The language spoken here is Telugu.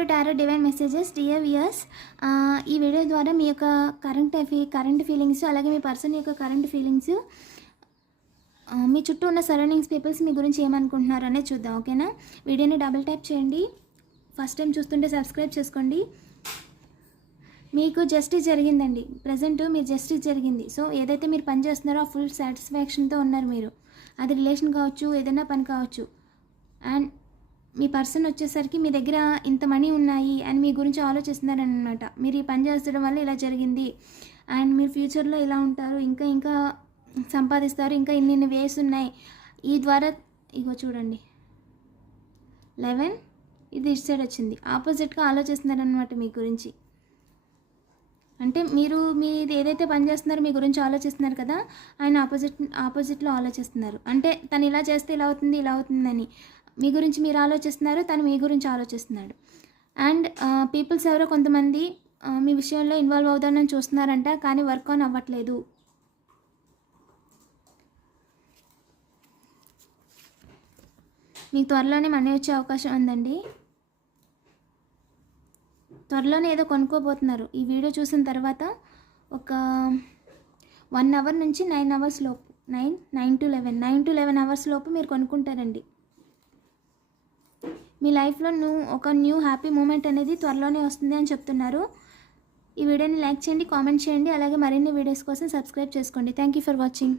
To tarot divine messages. Dear viewers, ఈ వీడియో ద్వారా మీ యొక్క కరెంట్ ఫీలింగ్స్, అలాగే మీ పర్సన్ యొక్క కరెంట్ ఫీలింగ్స్, మీ చుట్టూ ఉన్న సరౌండింగ్స్ పీపుల్స్ మీ గురించి ఏమనుకుంటున్నారు అనేది చూద్దాం. ఓకేనా? వీడియోని డబుల్ ట్యాప్ చేయండి. ఫస్ట్ టైం చూస్తుంటే సబ్స్క్రైబ్ చేసుకోండి. మీకు జస్టిస్ జరిగిందండి. ప్రజెంట్ మీరు జస్టిస్ జరిగింది. సో ఏదైతే మీరు పని చేస్తున్నారో ఆ ఫుల్ సాటిస్ఫాక్షన్తో ఉన్నారు మీరు. అది రిలేషన్ కావచ్చు, ఏదైనా పని కావచ్చు. అండ్ మీ పర్సన్ వచ్చేసరికి మీ దగ్గర ఇంత మనీ ఉన్నాయి అని మీ గురించి ఆలోచిస్తున్నారనమాట. మీరు ఈ పని చేస్తడం వల్ల ఇలా జరిగింది అండ్ మీరు ఫ్యూచర్లో ఇలా ఉంటారు, ఇంకా ఇంకా సంపాదిస్తారు, ఇంకా ఇన్ని వేస్ ఉన్నాయి. ఈ ద్వారా ఇగో చూడండి 11, ఇది ఇటు సైడ్ వచ్చింది. ఆపోజిట్గా ఆలోచిస్తున్నారనమాట మీ గురించి. అంటే మీరు ఏదైతే పని చేస్తున్నారో మీ గురించి ఆలోచిస్తున్నారు కదా, ఆయన ఆపోజిట్లో ఆలోచిస్తున్నారు. అంటే తను ఇలా చేస్తే ఇలా అవుతుంది, ఇలా అవుతుందని మీ గురించి మీరు ఆలోచిస్తున్నారు, తను మీ గురించి ఆలోచిస్తున్నాడు. అండ్ పీపుల్స్ ఎవరో కొంతమంది మీ విషయంలో ఇన్వాల్వ్ అవుదామని చూస్తున్నారంట, కానీ వర్క్ ఆన్ అవ్వట్లేదు. మీకు త్వరలోనే మనీ వచ్చే అవకాశం ఉందండి. త్వరలోనే ఏదో కొనుక్కోబోతున్నారు. ఈ వీడియో చూసిన తర్వాత ఒక 1 అవర్ నుంచి 9 అవర్స్ లోపు, 9 to 11 అవర్స్ లోపు మీరు కొనుక్కుంటారండి. మీ లైఫ్లో ఒక న్యూ హ్యాపీ మూమెంట్ అనేది త్వరలోనే వస్తుంది అని చెప్తున్నారు. ఈ వీడియోని లైక్ చేయండి, కామెంట్ చేయండి, అలాగే మరిన్ని వీడియోస్ కోసం సబ్స్క్రైబ్ చేసుకోండి. Thank you for watching.